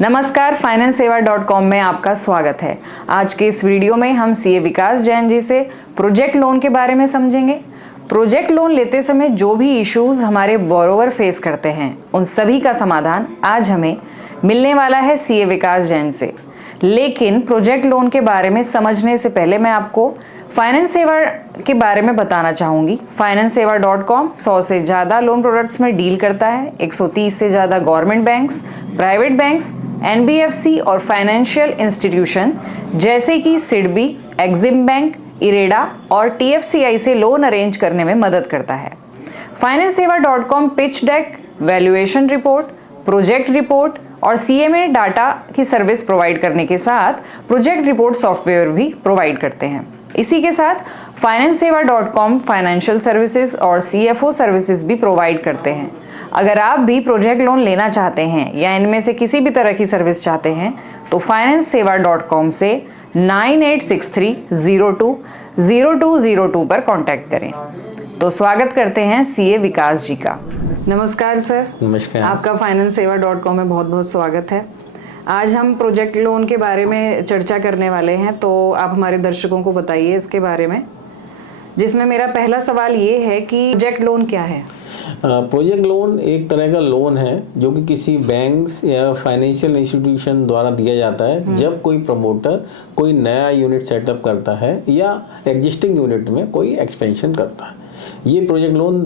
नमस्कार, FinanceSeva.com में आपका स्वागत है। आज के इस वीडियो में हम सीए विकास जैन जी से प्रोजेक्ट लोन के बारे में समझेंगे। प्रोजेक्ट लोन लेते समय जो भी इश्यूज हमारे बोरोवर फेस करते हैं, उन सभी का समाधान आज हमें मिलने वाला है सीए विकास जैन से। लेकिन प्रोजेक्ट लोन के बारे में समझने से पहले मैं आपको फाइनेंस सेवा के बारे में बताना चाहूँगी। FinanceSeva.com 100 से ज़्यादा लोन प्रोडक्ट्स में डील करता है। 130 से ज़्यादा government banks, private banks, NBFC और फाइनेंशियल इंस्टीट्यूशन जैसे कि सिडबी, एक्सिम बैंक, इरेडा और टीएफसीआई से लोन अरेंज करने में मदद करता है। FinanceSeva.com pitch deck, valuation report, project report और सीएमए डाटा की सर्विस प्रोवाइड करने के साथ प्रोजेक्ट रिपोर्ट सॉफ्टवेयर भी प्रोवाइड करते हैं। इसी के साथ FinanceSeva.com फाइनेंशियल सर्विसेज और सीएफओ सर्विसेज भी प्रोवाइड करते हैं। अगर आप भी प्रोजेक्ट लोन लेना चाहते हैं या इनमें से किसी भी तरह की सर्विस चाहते हैं तो FinanceSeva.com से 9863020202 पर कांटेक्ट करें। तो स्वागत करते हैं सीए विकास जी का। नमस्कार सर। नमस्कार। आपका FinanceSeva.com में बहुत बहुत स्वागत है। आज हम प्रोजेक्ट लोन के बारे में चर्चा करने वाले हैं, तो आप हमारे दर्शकों को बताइए इसके बारे में, जिसमें मेरा पहला सवाल ये है कि प्रोजेक्ट लोन क्या है? प्रोजेक्ट लोन एक तरह का लोन है जो कि किसी बैंक्स या फाइनेंशियल इंस्टीट्यूशन द्वारा दिया जाता है जब कोई प्रमोटर कोई नया यूनिट सेटअप करता है या एग्जिस्टिंग यूनिट में कोई एक्सपेंशन करता है। ये प्रोजेक्ट लोन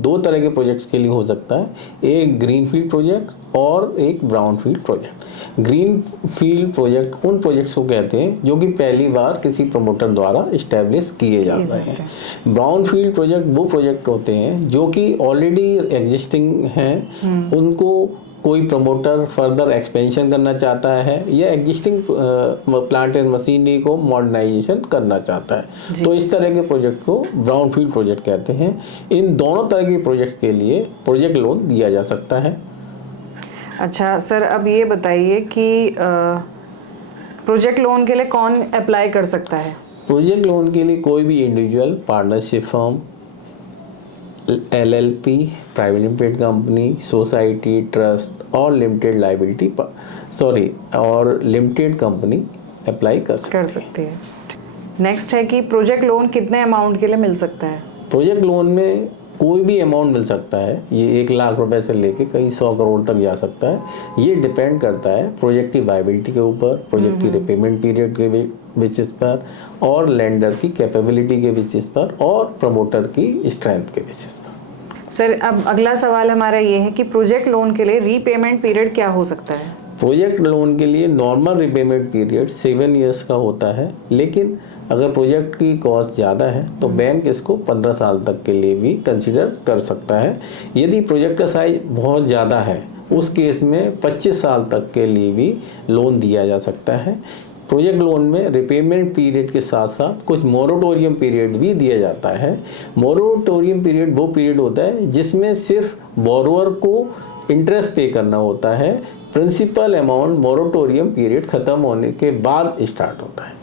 दो तरह के प्रोजेक्ट्स के लिए हो सकता है, एक ग्रीन फील्ड प्रोजेक्ट और एक brown field project. Green field project उन प्रोजेक्ट्स को कहते हैं जो कि पहली बार किसी प्रमोटर द्वारा इस्टेब्लिश किए जाते हैं। ब्राउन फील्ड प्रोजेक्ट वो प्रोजेक्ट होते हैं जो कि ऑलरेडी एग्जिस्टिंग हैं, उनको कोई प्रमोटर फर्दर एक्सपेंशन करना चाहता है या एग्जिस्टिंग प्लांट एंड मशीनरी को मॉडर्नाइजेशन करना चाहता है, तो इस तरह के प्रोजेक्ट को ब्राउन फील्ड प्रोजेक्ट कहते हैं। इन दोनों तरह के प्रोजेक्ट के लिए प्रोजेक्ट लोन दिया जा सकता है। अच्छा सर, अब ये बताइए कि प्रोजेक्ट लोन के लिए कौन अप्लाई कर सकता है? प्रोजेक्ट लोन के लिए कोई भी individual, partnership firm, LLP, private limited company, society, trust और लिमिटेड कंपनी अप्लाई कर सकती है। नेक्स्ट है कि प्रोजेक्ट लोन कितने अमाउंट के लिए मिल सकता है? प्रोजेक्ट लोन में कोई भी अमाउंट मिल सकता है। ये 1 लाख रुपए से लेके कई 100 करोड़ तक जा सकता है। ये डिपेंड करता है प्रोजेक्ट की वायबिलिटी के ऊपर, प्रोजेक्ट की रिपेमेंट पीरियड के बेसिस पर और लेंडर की कैपेबिलिटी के बेसिस पर और प्रमोटर की स्ट्रेंथ के बेसिस पर। सर, अब अगला सवाल हमारा ये है कि प्रोजेक्ट लोन के लिए रीपेमेंट पीरियड क्या हो सकता है? प्रोजेक्ट लोन के लिए नॉर्मल रिपेमेंट पीरियड 7 ईयर्स का होता है, लेकिन अगर प्रोजेक्ट की कॉस्ट ज़्यादा है तो बैंक इसको 15 साल तक के लिए भी कंसीडर कर सकता है। यदि प्रोजेक्ट का साइज बहुत ज़्यादा है, उस केस में 25 साल तक के लिए भी लोन दिया जा सकता है। प्रोजेक्ट लोन में रिपेमेंट पीरियड के साथ साथ कुछ मोरेटोरियम पीरियड भी दिया जाता है। मोरेटोरियम पीरियड वो पीरियड होता है जिसमें सिर्फ बोरोवर को इंटरेस्ट पे करना होता है। प्रिंसिपल अमाउंट मोरेटोरियम पीरियड खत्म होने के बाद स्टार्ट होता है।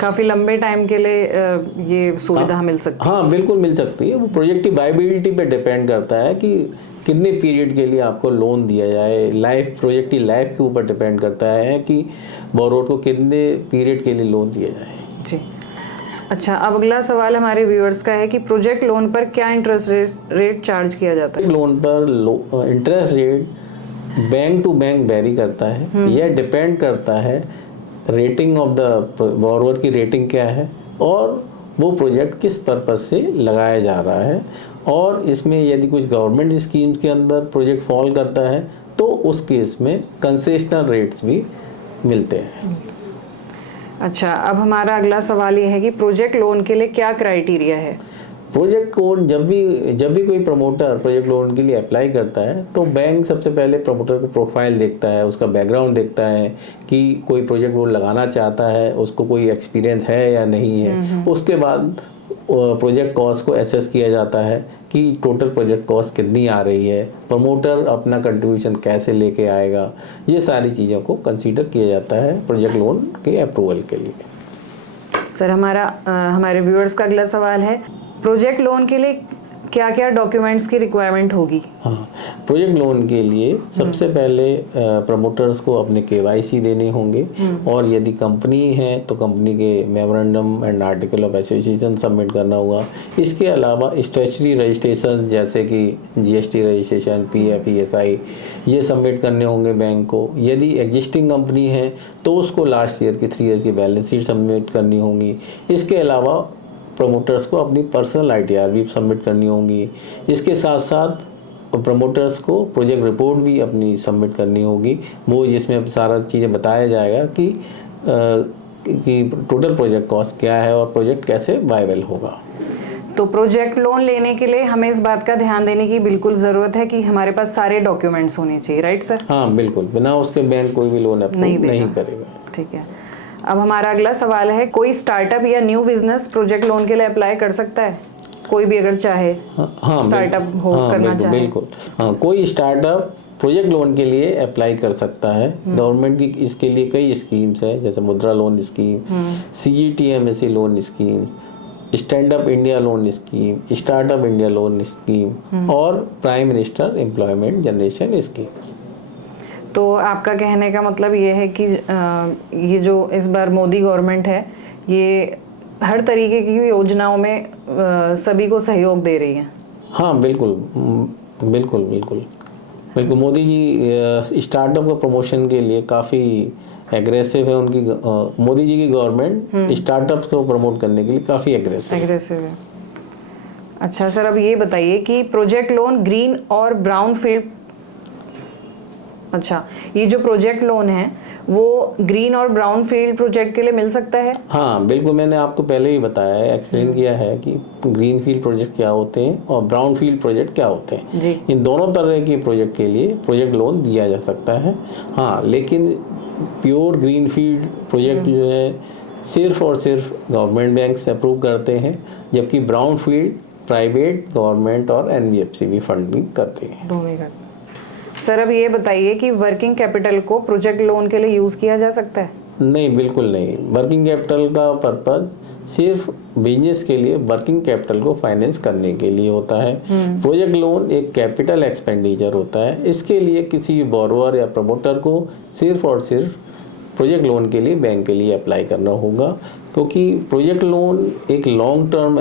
काफ़ी लंबे टाइम के लिए ये सुविधा मिल सकती है? हाँ, बिल्कुल मिल सकती है। वो प्रोजेक्ट की वायबिलिटी पे डिपेंड करता है कि कितने पीरियड के लिए आपको लोन दिया जाए। प्रोजेक्ट की लाइफ के ऊपर डिपेंड करता है कि बोरोवर को कितने पीरियड के लिए लोन दिया जाए। जी। अच्छा, अब अगला सवाल हमारे व्यूअर्स का है कि प्रोजेक्ट लोन पर क्या इंटरेस्ट रेट चार्ज किया जाता है? लोन पर interest rate bank to bank vary करता है। यह डिपेंड करता है रेटिंग ऑफ द बोरोवर की रेटिंग क्या है और वो प्रोजेक्ट किस पर्पस से लगाया जा रहा है, और इसमें यदि कुछ गवर्नमेंट स्कीम्स के अंदर प्रोजेक्ट फॉल करता है तो उस केस में कंसेशनल रेट्स भी मिलते हैं। अच्छा, अब हमारा अगला सवाल ये है कि प्रोजेक्ट लोन के लिए क्या क्राइटेरिया है? प्रोजेक्ट लोन जब भी कोई प्रमोटर प्रोजेक्ट लोन के लिए अप्लाई करता है तो बैंक सबसे पहले प्रमोटर को प्रोफाइल देखता है, उसका बैकग्राउंड देखता है कि कोई प्रोजेक्ट लोन लगाना चाहता है, उसको कोई एक्सपीरियंस है या नहीं है। उसके बाद प्रोजेक्ट कॉस्ट को एसेस किया जाता है कि टोटल प्रोजेक्ट कॉस्ट कितनी आ रही है, प्रमोटर अपना कंट्रीब्यूशन कैसे लेके आएगा। ये सारी चीज़ों को कंसीडर किया जाता है प्रोजेक्ट लोन के अप्रूवल के लिए। सर, हमारे व्यूअर्स का अगला सवाल है, प्रोजेक्ट लोन के लिए क्या क्या डॉक्यूमेंट्स की रिक्वायरमेंट होगी? हाँ, प्रोजेक्ट लोन के लिए सबसे पहले प्रमोटर्स को अपने केवाईसी देने होंगे, और यदि कंपनी है तो कंपनी के memorandum and article of association submit करना होगा। इसके अलावा स्टैट्यूटरी रजिस्ट्रेशन जैसे कि जीएसटी रजिस्ट्रेशन, पीएफ, ईएसआई ये सबमिट करने होंगे बैंक को। यदि एग्जिस्टिंग कंपनी है तो उसको लास्ट ईयर की 3 ईयर्स की बैलेंस शीट सबमिट करनी होगी। इसके अलावा प्रमोटर्स को अपनी पर्सनल आईटीआर भी सबमिट करनी होंगी। इसके साथ साथ प्रमोटर्स को प्रोजेक्ट रिपोर्ट भी अपनी सबमिट करनी होगी, वो जिसमें सारा चीज़ें बताया जाएगा कि टोटल प्रोजेक्ट कॉस्ट क्या है और प्रोजेक्ट कैसे वायबल होगा। तो प्रोजेक्ट लोन लेने के लिए हमें इस बात का ध्यान देने की बिल्कुल ज़रूरत है कि हमारे पास सारे डॉक्यूमेंट्स होने चाहिए, राइट सर? हाँ बिल्कुल, बिना उसके बैंक कोई भी लोन अप्रूव नहीं करेगा। ठीक है। अब हमारा अगला सवाल है, कोई स्टार्टअप या न्यू बिजनेस प्रोजेक्ट लोन के लिए अप्लाई कर सकता है? कोई भी अगर चाहे स्टार्टअप करना चाहे? बिल्कुल, हाँ, कोई स्टार्टअप प्रोजेक्ट लोन के लिए अप्लाई कर सकता है। गवर्नमेंट की इसके लिए कई स्कीम्स है, जैसे Mudra loan scheme, CGTMSE loan scheme, stand up India loan scheme, startup India loan scheme और prime minister employment generation scheme. तो आपका कहने का मतलब ये है कि ये जो इस बार मोदी गवर्नमेंट है, ये हर तरीके की योजनाओं में सभी को सहयोग दे रही है। हाँ बिल्कुल बिल्कुल बिल्कुल बिल्कुल। मोदी जी स्टार्टअप का प्रमोशन के लिए काफ़ी एग्रेसिव है। उनकी मोदी जी की गवर्नमेंट स्टार्टअप्स को प्रमोट करने के लिए काफ़ी एग्रेसिव है। अच्छा सर, अब ये बताइए कि प्रोजेक्ट लोन ग्रीन और ब्राउन फील्ड, अच्छा ये जो प्रोजेक्ट लोन है वो ग्रीन और ब्राउन फील्ड प्रोजेक्ट के लिए मिल सकता है? हाँ बिल्कुल, मैंने आपको पहले ही बताया है, एक्सप्लेन किया है कि ग्रीन फील्ड प्रोजेक्ट क्या होते हैं और ब्राउन फील्ड प्रोजेक्ट क्या होते हैं जी। इन दोनों तरह के प्रोजेक्ट के लिए प्रोजेक्ट लोन दिया जा सकता है। हाँ, लेकिन प्योर ग्रीन फील्ड प्रोजेक्ट जो है सिर्फ और सिर्फ गवर्नमेंट बैंक से अप्रूव करते हैं, जबकि ब्राउन फील्ड प्राइवेट, गवर्नमेंट और NBFC भी फंडिंग करते हैं। दोनों करते हैं। सर अब ये बताइए कि वर्किंग कैपिटल को प्रोजेक्ट लोन के लिए यूज़ किया जा सकता है? नहीं, बिल्कुल नहीं। वर्किंग कैपिटल का पर्पज सिर्फ बिजनेस के लिए वर्किंग कैपिटल को फाइनेंस करने के लिए होता है। प्रोजेक्ट लोन एक कैपिटल एक्सपेंडिचर होता है। इसके लिए किसी बोरोअर या प्रमोटर को सिर्फ और सिर्फ प्रोजेक्ट लोन के लिए बैंक के लिए अप्लाई करना होगा, क्योंकि प्रोजेक्ट लोन एक लॉन्ग टर्म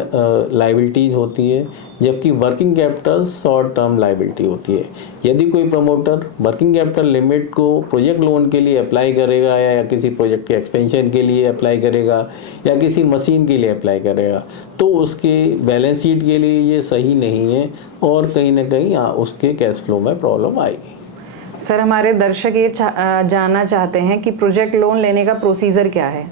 लाइबिलिटीज़ होती है, जबकि working capital short term liability होती है। यदि कोई प्रमोटर वर्किंग कैपिटल लिमिट को प्रोजेक्ट लोन के लिए अप्लाई करेगा या किसी प्रोजेक्ट के एक्सपेंशन के लिए अप्लाई करेगा या किसी मशीन के लिए अप्लाई करेगा, तो उसके बैलेंस शीट के लिए ये सही नहीं है और कहीं ना कहीं उसके कैश फ्लो में प्रॉब्लम आएगी। सर हमारे दर्शक ये जानना चाहते हैं कि प्रोजेक्ट लोन लेने का प्रोसीजर क्या है?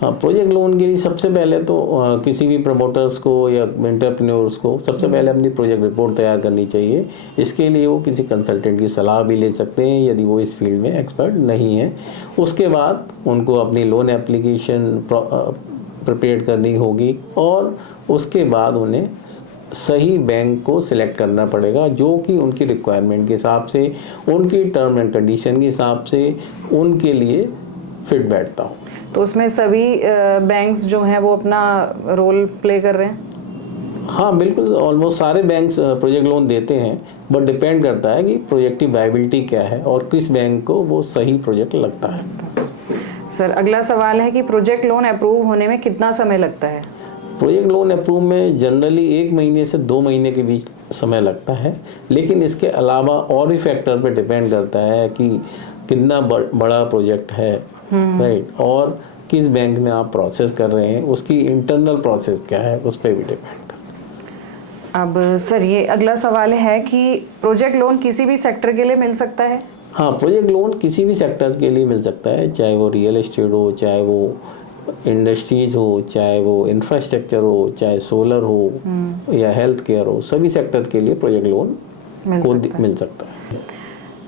हाँ, प्रोजेक्ट लोन के लिए सबसे पहले तो किसी भी प्रमोटर्स को या एंटरप्रेन्योर्स को सबसे पहले अपनी प्रोजेक्ट रिपोर्ट तैयार करनी चाहिए। इसके लिए वो किसी कंसल्टेंट की सलाह भी ले सकते हैं यदि वो इस फील्ड में एक्सपर्ट नहीं है। उसके बाद उनको अपनी लोन एप्लीकेशन प्रिपेयर करनी होगी और उसके बाद उन्हें सही बैंक को सिलेक्ट करना पड़ेगा जो कि उनकी रिक्वायरमेंट के हिसाब से, उनकी टर्म एंड कंडीशन के हिसाब से उनके लिए फिट बैठता हो। तो उसमें सभी बैंक्स जो हैं वो अपना रोल प्ले कर रहे हैं? हाँ बिल्कुल, ऑलमोस्ट सारे बैंक्स प्रोजेक्ट लोन देते हैं, बट डिपेंड करता है कि प्रोजेक्ट की वायबिलिटी क्या है और किस बैंक को वो सही प्रोजेक्ट लगता है। सर अगला सवाल है कि प्रोजेक्ट लोन अप्रूव होने में कितना समय लगता है? प्रोजेक्ट लोन अप्रूव में जनरली 1 महीने से 2 महीने के बीच समय लगता है, लेकिन इसके अलावा और भी फैक्टर पे डिपेंड करता है कि कितना बड़ा प्रोजेक्ट है, राइट, और किस बैंक में आप प्रोसेस कर रहे हैं, उसकी इंटरनल प्रोसेस क्या है, उस पर भी डिपेंड करता है। अब सर ये अगला सवाल है कि प्रोजेक्ट लोन किसी भी सेक्टर के लिए मिल सकता है? हाँ, प्रोजेक्ट लोन किसी भी सेक्टर के लिए मिल सकता है, चाहे वो रियल एस्टेट हो, चाहे वो इंडस्ट्रीज हो, चाहे वो इंफ्रास्ट्रक्चर हो, चाहे सोलर हो या हेल्थ केयर हो, सभी सेक्टर के लिए प्रोजेक्ट लोन मिल सकता है।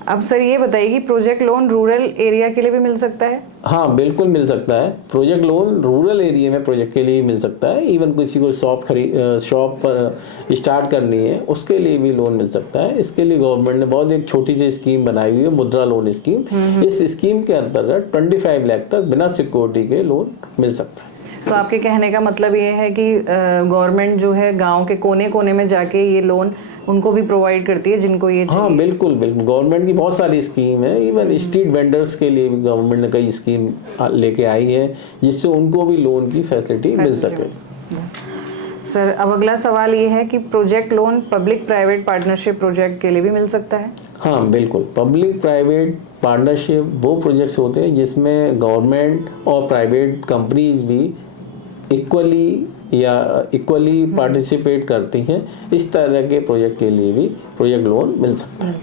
अब सर ये बताइए कि प्रोजेक्ट लोन रूरल एरिया के लिए भी मिल सकता है? हाँ बिल्कुल मिल सकता है। प्रोजेक्ट लोन रूरल एरिया में प्रोजेक्ट के लिए मिल सकता है। इवन किसी को शॉप पर स्टार्ट करनी है उसके लिए भी लोन मिल सकता है। इसके लिए गवर्नमेंट ने बहुत एक छोटी सी स्कीम बनाई हुई है, मुद्रा लोन स्कीम। इस स्कीम के अंतर्गत 25 लाख तक बिना सिक्योरिटी के लोन मिल सकता है। तो आपके कहने का मतलब ये है कि गवर्नमेंट जो है गांव के कोने कोने में जाके ये लोन उनको भी प्रोवाइड करती है जिनको ये चाहिए। हाँ बिल्कुल बिल्कुल, गवर्नमेंट की बहुत सारी स्कीम है। इवन स्ट्रीट वेंडर्स के लिए भी गवर्नमेंट ने कई स्कीम लेके आई है जिससे उनको भी लोन की फैसिलिटी मिल सके। सर, अब अगला सवाल ये है कि project loan public private partnership project के लिए भी मिल सकता है? हाँ बिल्कुल, पब्लिक प्राइवेट पार्टनरशिप वो प्रोजेक्ट्स होते हैं जिसमें गवर्नमेंट और प्राइवेट कंपनीज भी इक्वली पार्टिसिपेट करती हैं। इस तरह के प्रोजेक्ट के लिए भी प्रोजेक्ट लोन मिल सकता है।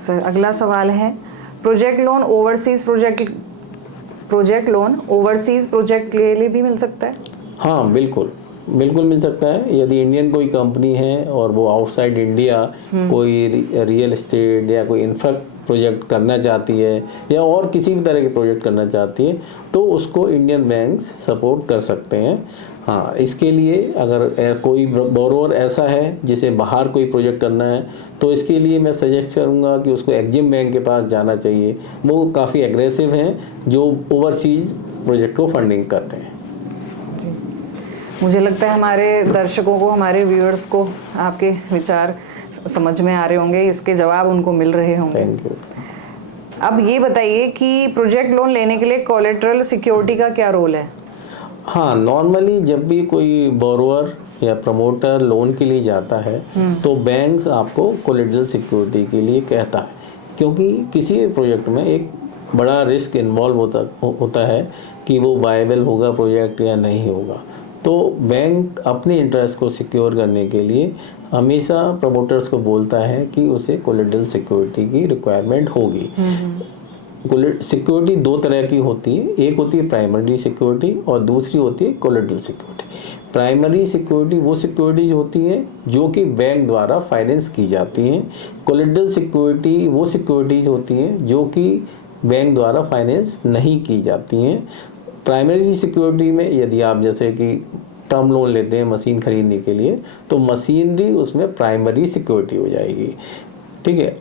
सर, अगला सवाल है प्रोजेक्ट लोन ओवरसीज प्रोजेक्ट के लिए भी मिल सकता है? हाँ बिल्कुल बिल्कुल मिल सकता है। यदि इंडियन कोई कंपनी है और वो आउटसाइड इंडिया कोई रियल एस्टेट या कोई इंफ्रा प्रोजेक्ट करना चाहती है या और किसी भी तरह के प्रोजेक्ट करना चाहती है तो उसको इंडियन बैंक्स सपोर्ट कर सकते हैं। हाँ, इसके लिए अगर कोई बोरोवर ऐसा है जिसे बाहर कोई प्रोजेक्ट करना है तो इसके लिए मैं सजेस्ट करूँगा कि उसको एक्जिम बैंक के पास जाना चाहिए। वो काफ़ी एग्रेसिव हैं जो ओवरसीज प्रोजेक्ट को फंडिंग करते हैं। मुझे लगता है हमारे दर्शकों को, हमारे व्यूअर्स को आपके विचार समझ में आ रहे होंगे, इसके जवाब उनको मिल रहे होंगे। Thank you. अब ये बताइए कि प्रोजेक्ट लोन लेने के लिए कोलेटरल सिक्योरिटी का क्या रोल है? हाँ, नॉर्मली जब भी कोई बोरोवर या प्रमोटर लोन के लिए जाता है तो बैंक आपको कोलेटरल सिक्योरिटी के लिए कहता है, क्योंकि किसी प्रोजेक्ट में एक बड़ा रिस्क इन्वॉल्व होता है कि वो वायबल होगा प्रोजेक्ट या नहीं होगा। तो बैंक अपने इंटरेस्ट को सिक्योर करने के लिए हमेशा प्रमोटर्स को बोलता है कि उसे कोलेटरल सिक्योरिटी की रिक्वायरमेंट होगी। सिक्योरिटी दो तरह की होती है, एक होती है प्राइमरी सिक्योरिटी और दूसरी होती है कोलेटरल सिक्योरिटी। प्राइमरी सिक्योरिटी वो सिक्योरिटीज होती हैं जो कि बैंक द्वारा फाइनेंस की जाती हैं। कोलेटरल सिक्योरिटी वो सिक्योरिटीज होती हैं जो कि बैंक द्वारा फाइनेंस नहीं की जाती हैं। प्राइमरी सिक्योरिटी में यदि आप जैसे कि टर्म लोन लेते हैं मशीन खरीदने के लिए तो मशीनरी उसमें प्राइमरी सिक्योरिटी हो जाएगी। ठीक है,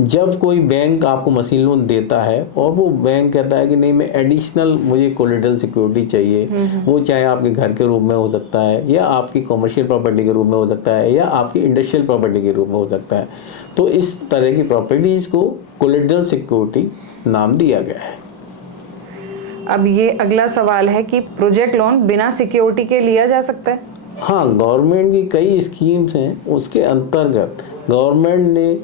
जब कोई बैंक आपको मशीन लोन देता है और वो बैंक कहता है कि नहीं मैं एडिशनल मुझे कोलेटरल सिक्योरिटी चाहिए, वो चाहे आपके घर के रूप में हो सकता है या आपकी कमर्शियल प्रॉपर्टी के रूप में हो सकता है या आपकी इंडस्ट्रियल प्रॉपर्टी के रूप में हो सकता है, तो इस तरह की प्रॉपर्टीज को कोलेटरल सिक्योरिटी नाम दिया गया है। अब ये अगला सवाल है कि प्रोजेक्ट लोन बिना सिक्योरिटी के लिया जा सकता है? हाँ, गवर्नमेंट की कई स्कीम्स हैं, उसके अंतर्गत गवर्नमेंट ने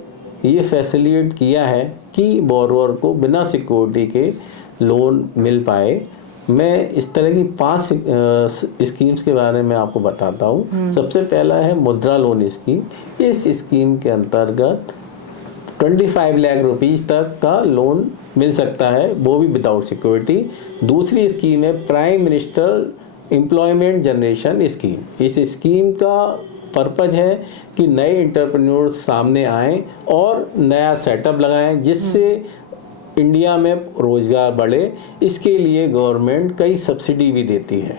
ये फैसिलिटेट किया है कि बोरोवर को बिना सिक्योरिटी के लोन मिल पाए। मैं इस तरह की 5 स्कीम्स के बारे में आपको बताता हूँ। सबसे पहला है मुद्रा लोन स्कीम। इस स्कीम के अंतर्गत 25 लाख रुपीज़ तक का लोन मिल सकता है, वो भी विदाउट सिक्योरिटी। दूसरी स्कीम है prime minister employment generation scheme. इस स्कीम का पर्पज है कि नए एंटरप्रेन्योर्स सामने आएँ और नया सेटअप लगाएं जिससे इंडिया में रोजगार बढ़े। इसके लिए गवर्नमेंट कई सब्सिडी भी देती है।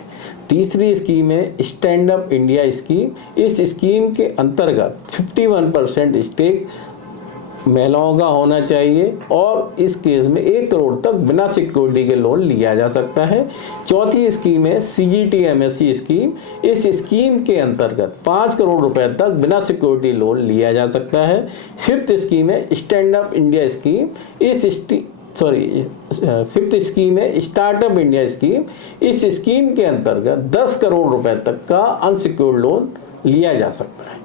तीसरी स्कीम है स्टैंड अप इंडिया स्कीम। इस स्कीम के अंतर्गत 51% स्टेक महिलाओं का होना चाहिए और इस केस में 1 करोड़ तक बिना सिक्योरिटी के लोन लिया जा सकता है। चौथी स्कीम है CGTMSE स्कीम। इस स्कीम के अंतर्गत 5 करोड़ रुपए तक बिना सिक्योरिटी लोन लिया जा सकता है। फिफ्थ स्कीम है stand up India scheme. Fifth scheme है स्टार्टअप इंडिया स्कीम। इस स्कीम के अंतर्गत 10 करोड़ रुपए तक का अनसिक्योर्ड लोन लिया जा सकता है।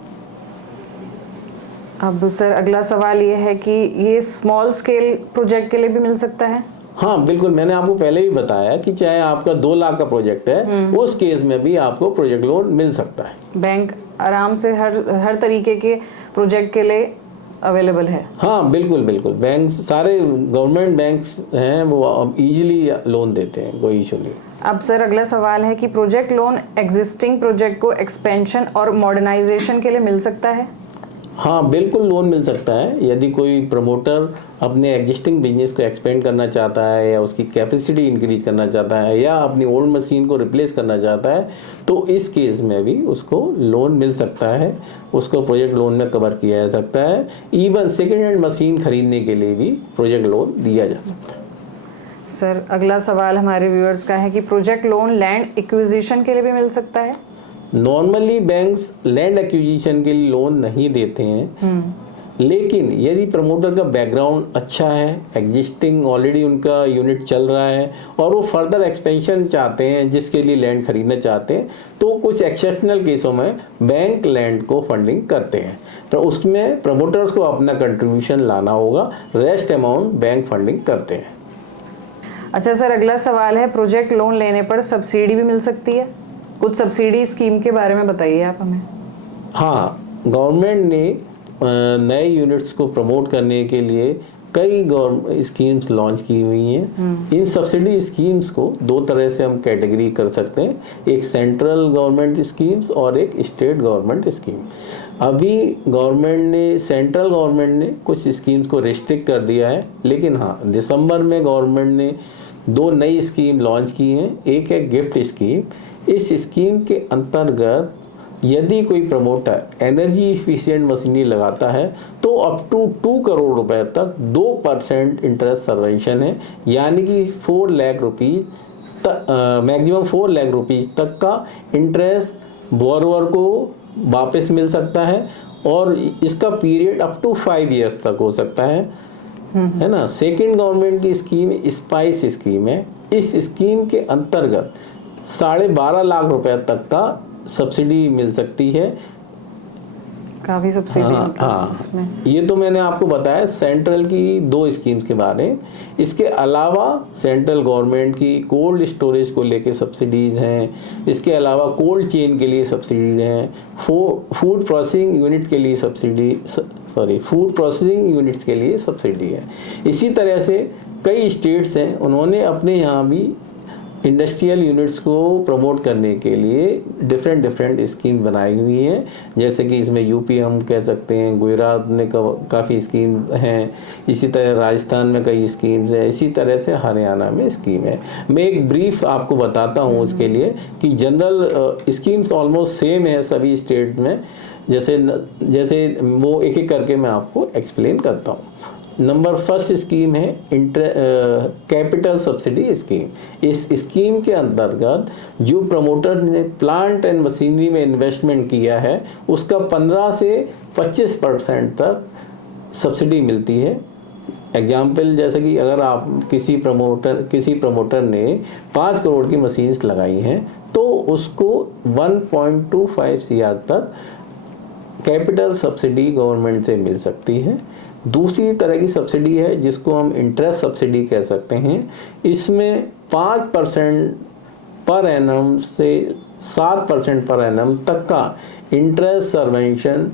अब सर अगला सवाल ये है कि ये स्मॉल स्केल प्रोजेक्ट के लिए भी मिल सकता है? हाँ बिल्कुल, मैंने आपको पहले ही बताया कि चाहे आपका 2 लाख का प्रोजेक्ट है उस केस में भी आपको प्रोजेक्ट लोन मिल सकता है। बैंक आराम से हर तरीके के प्रोजेक्ट के लिए अवेलेबल है? हाँ बिल्कुल बिल्कुल, बैंक सारे गवर्नमेंट बैंक्स हैं वो इजीली लोन देते हैं, कोई इशू नहीं। अब सर अगला सवाल है कि प्रोजेक्ट लोन एग्जिस्टिंग प्रोजेक्ट को एक्सपेंशन और मॉडर्नाइजेशन के लिए मिल सकता है? हाँ बिल्कुल, लोन मिल सकता है। यदि कोई प्रमोटर अपने एग्जिस्टिंग बिजनेस को एक्सपेंड करना चाहता है या उसकी कैपेसिटी इंक्रीज करना चाहता है या अपनी ओल्ड मशीन को रिप्लेस करना चाहता है तो इस केस में भी उसको लोन मिल सकता है, उसको प्रोजेक्ट लोन में कवर किया जा सकता है। इवन सेकेंड हैंड मशीन खरीदने के लिए भी प्रोजेक्ट लोन दिया जा सकता है। सर अगला सवाल हमारे व्यूअर्स का है कि प्रोजेक्ट लोन लैंड एक्विजिशन के लिए भी मिल सकता है? नॉर्मली बैंक्स लैंड एक्विजिशन के लिए लोन नहीं देते हैं, लेकिन यदि प्रमोटर का बैकग्राउंड अच्छा है, एग्जिस्टिंग ऑलरेडी उनका यूनिट चल रहा है और वो फर्दर एक्सपेंशन चाहते हैं जिसके लिए लैंड खरीदना चाहते हैं, तो कुछ एक्सेप्शनल केसों में बैंक लैंड को फंडिंग करते हैं। तो उसमें प्रमोटर्स को अपना कंट्रीब्यूशन लाना होगा, रेस्ट अमाउंट बैंक फंडिंग करते हैं। अच्छा सर, अगला सवाल है प्रोजेक्ट लोन लेने पर सब्सिडी भी मिल सकती है? कुछ सब्सिडी स्कीम के बारे में बताइए आप हमें। हाँ, गवर्नमेंट ने नए यूनिट्स को प्रमोट करने के लिए कई स्कीम्स लॉन्च की हुई हैं। इन सब्सिडी स्कीम्स को दो तरह से हम कैटेगरी कर सकते हैं, एक सेंट्रल गवर्नमेंट स्कीम्स और एक स्टेट गवर्नमेंट स्कीम। अभी सेंट्रल गवर्नमेंट ने कुछ स्कीम्स को रिस्ट्रिक्ट कर दिया है, लेकिन हाँ, दिसंबर में गवर्नमेंट ने 2 नई स्कीम लॉन्च की हैं। एक है गिफ्ट स्कीम। इस स्कीम के अंतर्गत यदि कोई प्रमोटर एनर्जी इफिशिएंट मशीनरी लगाता है तो अप टू 2 करोड़ रुपए तक 2% इंटरेस्ट सबवेंशन है, यानी कि 4 lakh rupees maximum 4 lakh rupees तक का इंटरेस्ट बोरोवर को वापस मिल सकता है और इसका पीरियड अप टू 5 ईयर्स तक हो सकता है ना। सेकंड गवर्नमेंट की स्कीम स्पाइस स्कीम है। इस स्कीम के अंतर्गत 12.5 लाख रुपए तक का सब्सिडी मिल सकती है। काफी सब्सिडी इसमें। ये तो मैंने आपको बताया सेंट्रल की 2 स्कीम्स के बारे में। इसके अलावा सेंट्रल गवर्नमेंट की कोल्ड स्टोरेज को लेके सब्सिडीज हैं। इसके अलावा कोल्ड चेन के लिए सब्सिडी हैं। फूड प्रोसेसिंग यूनिट के लिए फूड प्रोसेसिंग यूनिट्स के लिए सब्सिडी है। इसी तरह से कई स्टेट्स हैं, उन्होंने अपने यहाँ भी इंडस्ट्रियल यूनिट्स को प्रमोट करने के लिए डिफरेंट स्कीम बनाई हुई हैं। जैसे कि इसमें यूपी हम कह सकते हैं, गुजरात में काफ़ी स्कीम हैं, इसी तरह राजस्थान में कई स्कीम्स हैं, इसी तरह से हरियाणा में स्कीम है। मैं एक ब्रीफ आपको बताता हूँ उसके लिए कि जनरल स्कीम्स ऑलमोस्ट सेम है सभी स्टेट में। जैसे वो एक एक करके मैं आपको एक्सप्लेन करता हूँ। नंबर फर्स्ट स्कीम है कैपिटल सब्सिडी स्कीम। इस स्कीम के अंतर्गत जो प्रमोटर ने प्लांट एंड मशीनरी में इन्वेस्टमेंट किया है उसका 15 से 25% तक सब्सिडी मिलती है। एग्जाम्पल जैसे कि अगर आप किसी प्रमोटर ने 5 करोड़ की मशीन्स लगाई हैं तो उसको 1.25 CR तक कैपिटल सब्सिडी गवर्नमेंट से मिल सकती है। दूसरी तरह की सब्सिडी है जिसको हम इंटरेस्ट सब्सिडी कह सकते हैं। इसमें 5% पर एनम से 7% पर एनम तक का इंटरेस्ट सबवेंशन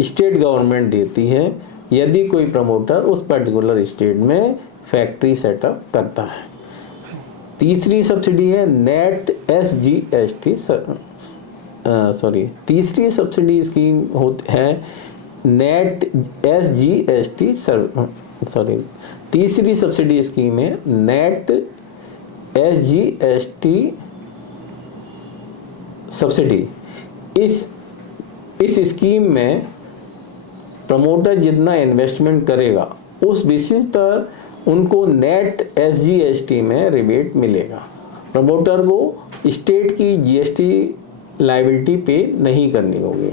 स्टेट गवर्नमेंट देती है यदि कोई प्रमोटर उस पर्टिकुलर स्टेट में फैक्ट्री सेटअप करता है। तीसरी सब्सिडी है नेट SGST तीसरी सब्सिडी स्कीम है नेट SGST तीसरी सब्सिडी स्कीम है नेट SGST सब्सिडी। इस स्कीम में प्रमोटर जितना इन्वेस्टमेंट करेगा उस बेसिस पर उनको नेट SGST में रिबेट मिलेगा। प्रमोटर को स्टेट की GST लायबिलिटी पे नहीं करनी होगी।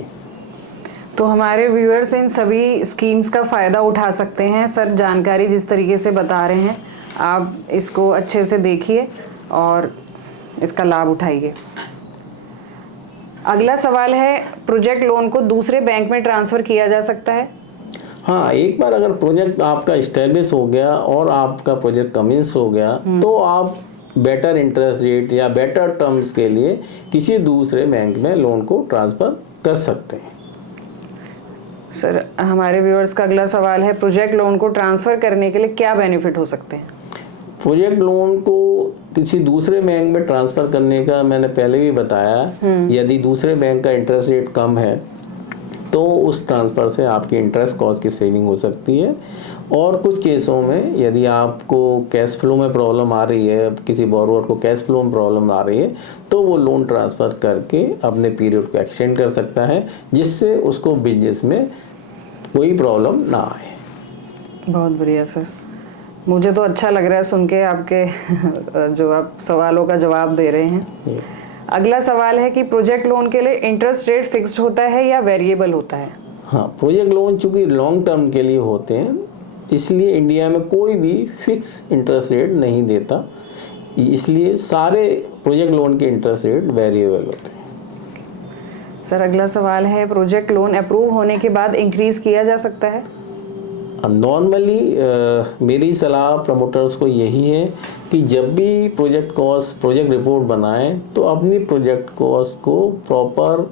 तो हमारे व्यूअर्स इन सभी स्कीम्स का फ़ायदा उठा सकते हैं। सर जानकारी जिस तरीके से बता रहे हैं आप इसको अच्छे से देखिए और इसका लाभ उठाइए। अगला सवाल है प्रोजेक्ट लोन को दूसरे बैंक में ट्रांसफ़र किया जा सकता है? हाँ, एक बार अगर प्रोजेक्ट आपका इस्टेब्लिश हो गया और आपका प्रोजेक्ट कमिंस हो गया तो आप बेटर इंटरेस्ट रेट या बेटर टर्म्स के लिए किसी दूसरे बैंक में लोन को ट्रांसफ़र कर सकते हैं। सर हमारे व्यूअर्स का अगला सवाल है प्रोजेक्ट लोन को ट्रांसफ़र करने के लिए क्या बेनिफिट हो सकते हैं? प्रोजेक्ट लोन को किसी दूसरे बैंक में ट्रांसफ़र करने का मैंने पहले भी बताया, यदि दूसरे बैंक का इंटरेस्ट रेट कम है तो उस ट्रांसफ़र से आपकी इंटरेस्ट कॉस्ट की सेविंग हो सकती है। और कुछ केसों में यदि आपको कैश फ्लो में प्रॉब्लम आ रही है, किसी बोरोवर को कैश फ्लो में प्रॉब्लम आ रही है, तो वो लोन ट्रांसफ़र करके अपने पीरियड को एक्सटेंड कर सकता है जिससे उसको बिजनेस में कोई प्रॉब्लम ना आए। बहुत बढ़िया सर। मुझे तो अच्छा लग रहा है सुन के आपके जो आप सवालों का जवाब दे रहे हैं। अगला सवाल है कि प्रोजेक्ट लोन के लिए इंटरेस्ट रेट फिक्स्ड होता है या वेरिएबल होता है? हाँ, प्रोजेक्ट लोन चूंकि लॉन्ग टर्म के लिए होते हैं, इसलिए इंडिया में कोई भी फिक्स इंटरेस्ट रेट नहीं देता, इसलिए सारे प्रोजेक्ट लोन के इंटरेस्ट रेट वेरिएबल होते हैं। सर अगला सवाल है, प्रोजेक्ट लोन अप्रूव होने के बाद इंक्रीज किया जा सकता है? नॉर्मली मेरी सलाह प्रमोटर्स को यही है कि जब भी प्रोजेक्ट रिपोर्ट बनाएं तो अपनी प्रोजेक्ट कॉस्ट को प्रॉपर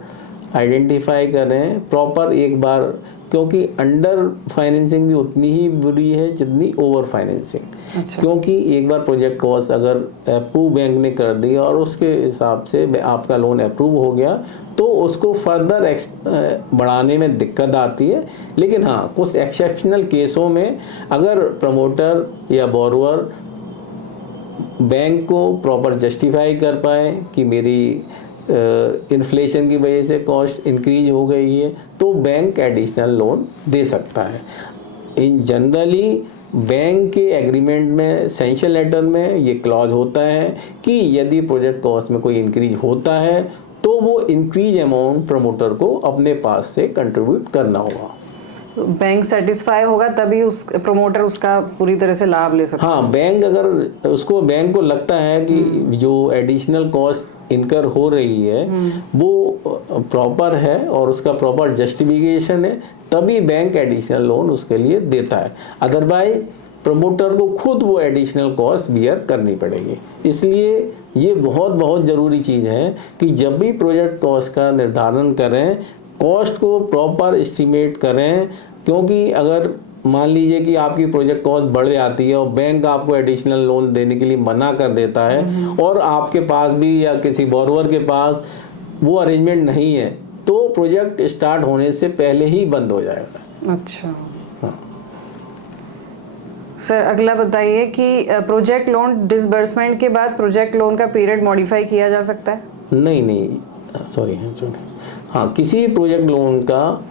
आइडेंटिफाई करें, प्रॉपर एक बार, क्योंकि अंडर फाइनेंसिंग भी उतनी ही बुरी है जितनी ओवर फाइनेंसिंग। अच्छा। क्योंकि एक बार प्रोजेक्ट कॉस्ट अगर अप्रूव बैंक ने कर दी और उसके हिसाब से आपका लोन अप्रूव हो गया तो उसको फर्दर बढ़ाने में दिक्कत आती है। लेकिन हाँ, कुछ एक्सेप्शनल केसों में अगर प्रमोटर या बोरोवर बैंक को प्रॉपर जस्टिफाई कर पाए कि मेरी इन्फ्लेशन की वजह से कॉस्ट इंक्रीज हो गई है, तो बैंक एडिशनल लोन दे सकता है। इन जनरली बैंक के एग्रीमेंट में, सैंक्शन लेटर में ये क्लॉज होता है कि यदि प्रोजेक्ट कॉस्ट में कोई इंक्रीज होता है तो वो इंक्रीज अमाउंट प्रमोटर को अपने पास से कंट्रीब्यूट करना होगा। बैंक सेटिस्फाई होगा तभी उस प्रमोटर उसका पूरी तरह से लाभ ले सकता है। हाँ, बैंक को लगता है कि जो एडिशनल कॉस्ट इनकर हो रही है वो प्रॉपर है और उसका प्रॉपर जस्टिफिकेशन है, तभी बैंक एडिशनल लोन उसके लिए देता है। अदरवाइज प्रमोटर को खुद वो एडिशनल कॉस्ट बियर करनी पड़ेगी। इसलिए ये बहुत ज़रूरी चीज़ है कि जब भी प्रोजेक्ट कॉस्ट का निर्धारण करें, कॉस्ट को प्रॉपर एस्टिमेट करें, क्योंकि अगर मान लीजिए कि आपकी प्रोजेक्ट कॉस्ट बढ़ जाती है और बैंक आपको एडिशनल लोन देने के लिए मना कर देता है और आपके पास भी या किसी बोरोवर के पास वो अरेंजमेंट नहीं है, तो प्रोजेक्ट स्टार्ट होने से पहले ही बंद हो जाएगा। अच्छा। सर अगला बताइए कि प्रोजेक्ट लोन डिसबर्समेंट के बाद प्रोजेक्ट लोन का पीरियड मॉडिफाई किया जा सकता है? नहीं, सॉरी। हाँ, किसी प्रोजेक्ट लोन का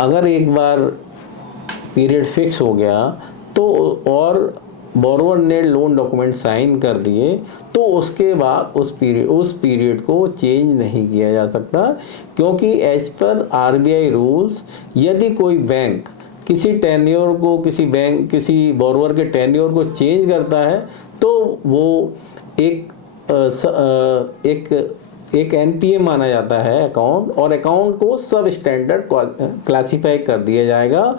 अगर एक बार पीरियड फिक्स हो गया तो और बोरोवर ने लोन डॉक्यूमेंट साइन कर दिए तो उसके बाद उस पीरियड को चेंज नहीं किया जा सकता, क्योंकि एज पर आरबीआई रूल्स यदि कोई बैंक किसी बोरोवर के टेन्योर को चेंज करता है तो वो एक एनपीए माना जाता है अकाउंट, और अकाउंट को सब स्टैंडर्ड क्लासीफाई कर दिया जाएगा।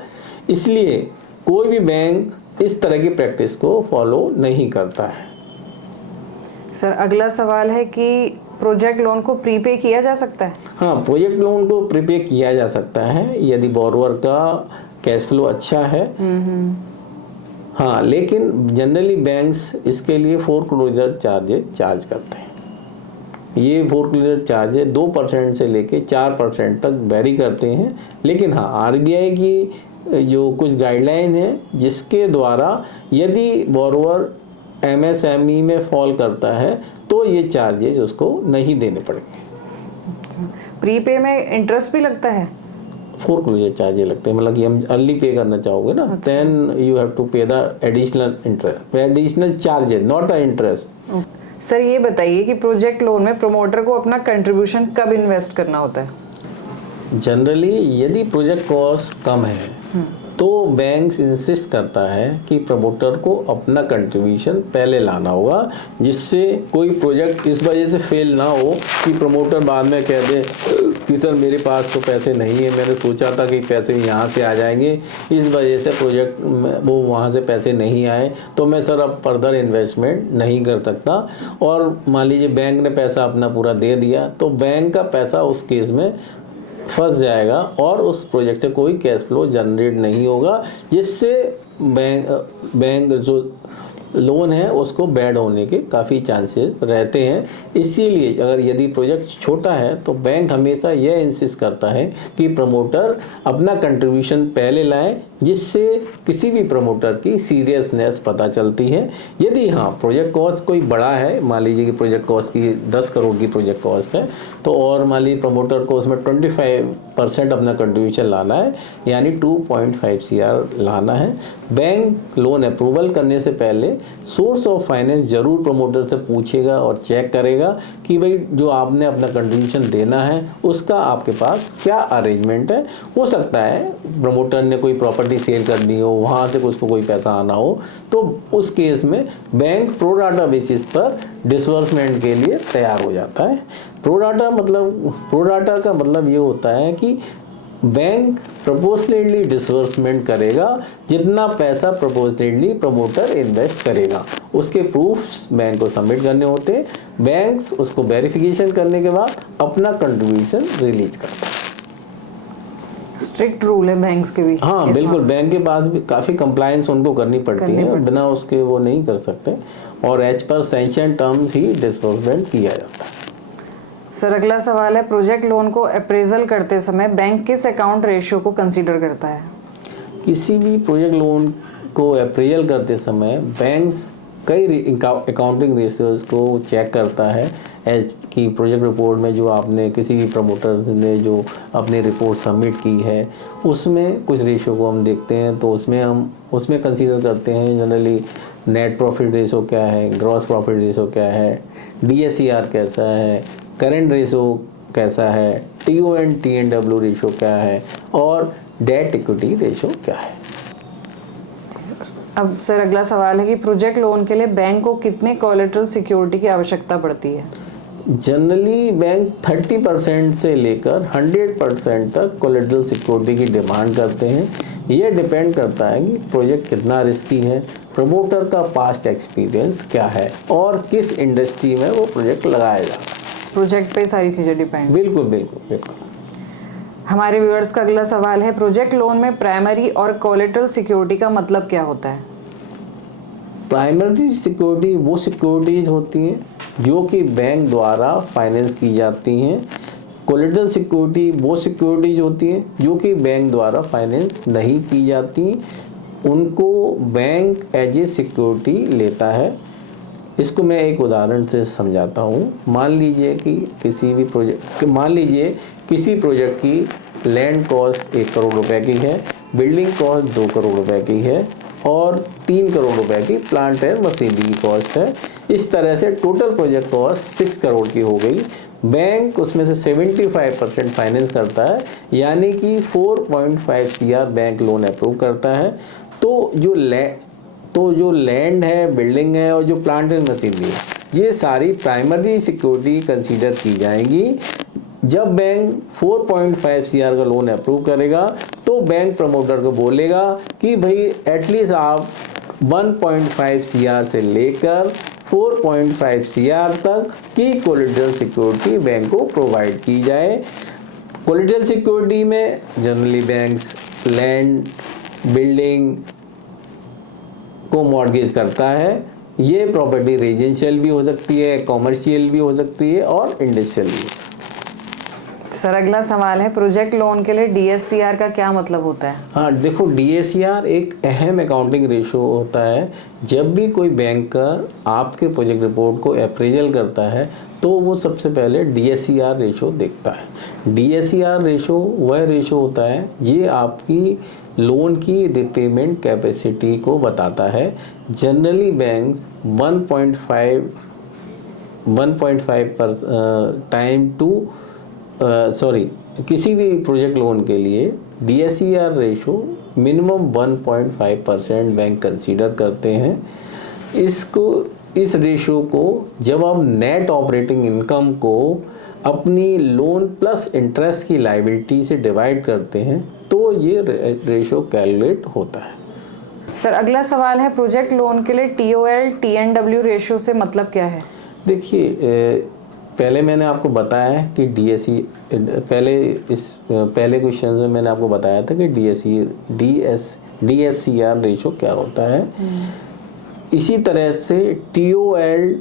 इसलिए कोई भी बैंक इस तरह की प्रैक्टिस को फॉलो नहीं करता है। सर अगला सवाल है कि प्रोजेक्ट लोन को प्रीपे किया जा सकता है? हाँ, प्रोजेक्ट लोन को प्रीपे किया जा सकता है यदि बोरोवर का कैश फ्लो अच्छा है। हाँ, लेकिन जनरली बैंक्स इसके लिए फोरक्लोजर चार्जेस चार्ज करते हैं। ये फोरक्लोजर चार्जेस 2% से लेके 4% तक वेरी करते हैं। लेकिन हाँ, आरबीआई की जो कुछ गाइडलाइन है जिसके द्वारा यदि बोरोवर एमएसएमई में फॉल करता है तो ये चार्जेस उसको नहीं देने पड़ेंगे। प्रीपे में इंटरेस्ट भी लगता है? फोरक्लोजर चार्जेस लगते हैं, मतलब कि हम अर्ली पे करना चाहोगे ना, देन यू हैव टू पे the additional interest, additional charges, not the interest. Sir ये बताइए कि प्रोजेक्ट लोन में प्रमोटर को अपना कंट्रीब्यूशन कब इन्वेस्ट करना होता है? जनरली यदि प्रोजेक्ट कॉस्ट कम है तो बैंक्स इंसिस्ट करता है कि प्रमोटर को अपना कंट्रीब्यूशन पहले लाना होगा, जिससे कोई प्रोजेक्ट इस वजह से फेल ना हो कि प्रमोटर बाद में कह दे कि सर मेरे पास तो पैसे नहीं है, मैंने सोचा था कि पैसे यहाँ से आ जाएंगे, इस वजह से प्रोजेक्ट वो वहाँ से पैसे नहीं आए तो मैं सर अब फर्दर इन्वेस्टमेंट नहीं कर सकता। और मान लीजिए बैंक ने पैसा अपना पूरा दे दिया तो बैंक का पैसा उस केस में फंस जाएगा और उस प्रोजेक्ट से कोई कैश फ्लो जनरेट नहीं होगा, जिससे बैंक जो लोन है उसको बैड होने के काफ़ी चांसेस रहते हैं। इसीलिए अगर यदि प्रोजेक्ट छोटा है तो बैंक हमेशा यह इंसिस्ट करता है कि प्रमोटर अपना कंट्रीब्यूशन पहले लाए, जिससे किसी भी प्रमोटर की सीरियसनेस पता चलती है। यदि हाँ प्रोजेक्ट कॉस्ट कोई बड़ा है, मान लीजिए कि प्रोजेक्ट कॉस्ट की 10 करोड़ की प्रोजेक्ट कॉस्ट है, तो और मान लीजिए प्रमोटर को उसमें 25% अपना कंट्रीब्यूशन लाना है, यानी 2.5 CR लाना है। बैंक लोन अप्रूवल करने से पहले सोर्स ऑफ फाइनेंस जरूर प्रमोटर से पूछेगा और चेक करेगा कि भाई जो आपने अपना कंट्रीब्यूशन देना है उसका आपके पास क्या अरेंजमेंट है। हो सकता है प्रमोटर ने कोई प्रॉपर्टी सेल करनी हो, वहाँ से उसको कोई पैसा आना हो, तो उस केस में बैंक प्रो राटा बेसिस पर डिसबर्समेंट के लिए तैयार हो जाता है। प्रो राटा का मतलब ये होता है कि बैंक प्रपोर्शनेटली डिसबर्समेंट करेगा, जितना पैसा प्रपोर्शनेटली प्रमोटर इन्वेस्ट करेगा। उसके प्रूफ्स बैंक को सबमिट करने होते हैं, बैंक्स उसको वेरिफिकेशन करने के बाद अपना कंट्रीब्यूशन रिलीज करता है। स्ट्रिक्ट रूल है बैंक्स के भी। हाँ बिल्कुल, बैंक के पास भी काफ़ी कंप्लायंस उनको करनी पड़ती है, बिना उसके वो नहीं कर सकते, और एज पर सैंक्शन टर्म्स ही डिसबर्समेंट किया जाता है। सर अगला सवाल है, प्रोजेक्ट लोन को अप्रेजल करते समय बैंक किस अकाउंट रेशियो को कंसीडर करता है? किसी भी प्रोजेक्ट लोन को अप्रेजल करते समय बैंक्स कई अकाउंटिंग रेशियोज को चेक करता है। एज की प्रोजेक्ट रिपोर्ट में जो आपने किसी भी प्रमोटर ने जो अपनी रिपोर्ट सबमिट की है उसमें कुछ रेशियो को हम देखते हैं, तो उसमें कंसीडर करते हैं जनरली नेट प्रॉफिट रेशियो क्या है, ग्रॉस प्रॉफिट रेशियो क्या है, DSCR कैसा है, करेंट रेशियो कैसा है, TON/TNW रेशियो क्या है, और डेट इक्विटी रेशियो क्या है। अब सर अगला सवाल है कि प्रोजेक्ट लोन के लिए बैंक को कितने कोलेटरल सिक्योरिटी की आवश्यकता पड़ती है? जनरली बैंक 30% से लेकर 100% तक कोलेटरल सिक्योरिटी की डिमांड करते हैं। ये डिपेंड करता है कि प्रोजेक्ट कितना रिस्की है, प्रमोटर का पास्ट एक्सपीरियंस क्या है, और किस इंडस्ट्री में वो प्रोजेक्ट लगाया जा रहा है। प्रोजेक्ट पे सारी चीज़ें डिपेंड। बिल्कुल बिल्कुल बिल्कुल। हमारे व्यूअर्स का अगला सवाल है, प्रोजेक्ट लोन में प्राइमरी और कोलेटरल सिक्योरिटी का मतलब क्या होता है? प्राइमरी सिक्योरिटी वो सिक्योरिटीज होती हैं जो कि बैंक द्वारा फाइनेंस की जाती हैं। कोलेटरल सिक्योरिटी वो सिक्योरिटीज होती हैं जो कि बैंक द्वारा फाइनेंस नहीं की जाती, उनको बैंक एज ए सिक्योरिटी लेता है। इसको मैं एक उदाहरण से समझाता हूँ। मान लीजिए किसी प्रोजेक्ट की लैंड कॉस्ट 1 करोड़ रुपए की है, बिल्डिंग कॉस्ट 2 करोड़ रुपए की है, और 3 करोड़ रुपए की प्लांट एंड मशीनरी की कॉस्ट है। इस तरह से टोटल प्रोजेक्ट कॉस्ट 6 करोड़ की हो गई। बैंक उसमें से 75% फाइनेंस करता है, यानी कि 4.5 CR बैंक लोन अप्रूव करता है। तो जो लैंड है, बिल्डिंग है, और जो प्लांट एंड मशीनरी है, ये सारी प्राइमरी सिक्योरिटी कंसीडर की जाएंगी। जब बैंक 4.5 CR का लोन अप्रूव करेगा तो बैंक प्रमोटर को बोलेगा कि भाई एटलीस्ट आप 1.5 CR से लेकर 4.5 CR तक की कोलेटरल सिक्योरिटी बैंक को प्रोवाइड की जाए। कोलेटरल सिक्योरिटी में जनरली बैंक्स लैंड, बिल्डिंग को मॉर्गेज करता है। ये प्रॉपर्टी रेजिडेंशियल भी हो सकती है, कॉमर्शियल भी हो सकती है, और इंडस्ट्रियल भी। सर अगला सवाल है, प्रोजेक्ट लोन के लिए DSCR का क्या मतलब होता है? हाँ देखो, DSCR एक अहम अकाउंटिंग रेशो होता है। जब भी कोई बैंकर आपके प्रोजेक्ट रिपोर्ट को अप्रेजल करता है तो वो सबसे पहले DSCR रेशो देखता है। DSCR रेशो वह रेशो होता है, ये आपकी लोन की रिपेमेंट कैपेसिटी को बताता है। जनरली बैंक्स 1.5 टाइम टू किसी भी प्रोजेक्ट लोन के लिए DSCR ratio minimum 1.5% bank consider करते हैं। इस रेशो को जब हम नेट ऑपरेटिंग इनकम को अपनी लोन प्लस इंटरेस्ट की लायबिलिटी से डिवाइड करते हैं तो ये रेशो कैलकुलेट होता है। सर अगला सवाल है, प्रोजेक्ट लोन के लिए TOL/TNW रेशो से मतलब क्या है? देखिए, पहले मैंने आपको बताया कि पहले क्वेश्चन में मैंने आपको बताया था कि DSCR रेशो क्या होता है। इसी तरह से TOL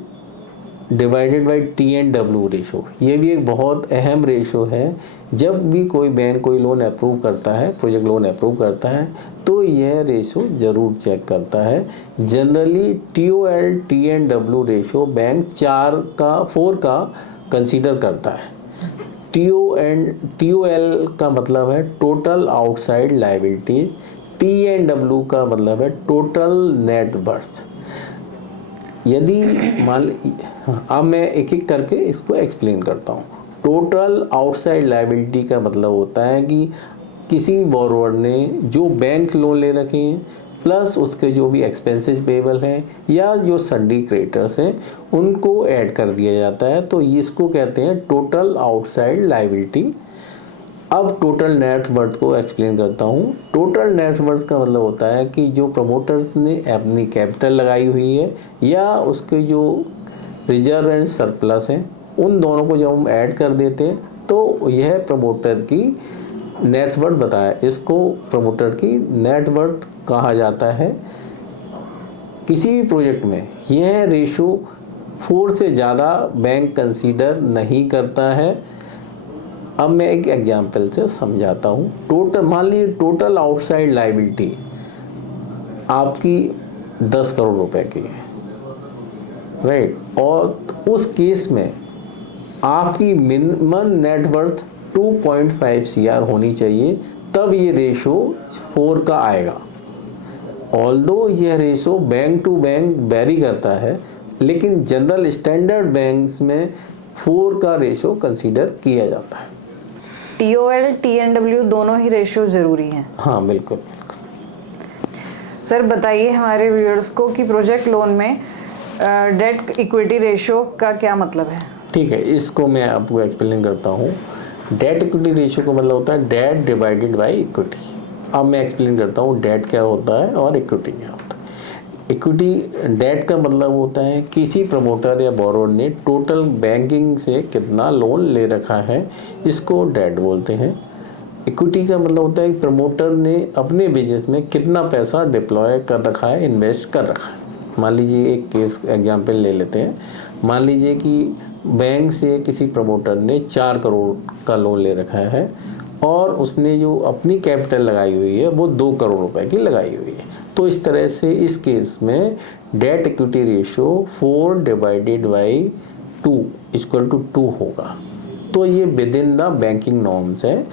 divided by TNW ratio, ये भी एक बहुत अहम रेशो है। जब भी कोई बैंक कोई लोन अप्रूव करता है, प्रोजेक्ट लोन अप्रूव करता है, तो यह रेशो ज़रूर चेक करता है। Generally TOL TNW ratio bank 4 का कंसीडर करता है। TOL का मतलब है टोटल आउटसाइड लायबिलिटी, TNW का मतलब है टोटल नेट वर्थ। यदि अब मैं एक एक करके इसको एक्सप्लेन करता हूँ। टोटल आउटसाइड लायबिलिटी का मतलब होता है कि किसी बोरोवर ने जो बैंक लोन ले रखे हैं प्लस उसके जो भी एक्सपेंसेस पेबल हैं या जो सन्डी क्रेडिटर्स हैं उनको ऐड कर दिया जाता है, तो इसको कहते हैं टोटल आउटसाइड लायबिलिटी। अब टोटल नेट वर्थ को एक्सप्लेन करता हूँ। टोटल नेट वर्थ का मतलब होता है कि जो प्रमोटर्स ने अपनी कैपिटल लगाई हुई है या उसके जो रिजर्व एंड सरप्लस हैं उन दोनों को जब हम ऐड कर देते हैं तो यह प्रमोटर की नेट वर्थ बताया, इसको प्रमोटर की नेट वर्थ कहा जाता है। किसी भी प्रोजेक्ट में यह रेशो 4 से ज़्यादा बैंक कंसीडर नहीं करता है। अब मैं एक एग्जांपल से समझाता हूँ। टोटल मान लीजिए टोटल आउटसाइड लायबिलिटी आपकी 10 करोड़ रुपए की है, राइट, और उस केस में आपकी मिनिमम नेट वर्थ 2.5 CR होनी चाहिए, तब ये रेशो 4 का आएगा। ऑल्दो यह ratio bank to bank vary करता है, लेकिन जनरल स्टैंडर्ड बैंक्स में 4 का रेशो कंसीडर किया जाता है। TOL TNW दोनों ही रेशियो जरूरी हैं? हाँ, बिल्कुल। सर बताइए हमारे व्यूअर्स को कि प्रोजेक्ट लोन में डेट इक्विटी रेशियो का क्या मतलब है? ठीक है, इसको मैं आपको एक्सप्लेन करता हूँ। डेट इक्विटी रेशियो का मतलब होता है डेट डिवाइडेड बाय इक्विटी। अब मैं एक्सप्लेन करता हूँ डेट क्या होता है और इक्विटी क्या होता है। इक्विटी डेट का मतलब होता है किसी प्रमोटर या बोरोवर ने टोटल बैंकिंग से कितना लोन ले रखा है, इसको डेट बोलते हैं। इक्विटी का मतलब होता है प्रमोटर ने अपने बिजनेस में कितना पैसा डिप्लॉय कर रखा है, इन्वेस्ट कर रखा है। मान लीजिए एक केस एग्जांपल ले लेते हैं। मान लीजिए कि बैंक से किसी प्रमोटर ने 4 करोड़ का लोन ले रखा है और उसने जो अपनी कैपिटल लगाई हुई है वो 2 करोड़ रुपए की लगाई हुई है। तो इस तरह से इस केस में debt equity ratio 4 divided by 2 equal to 2 होगा। तो ये within the banking norms है।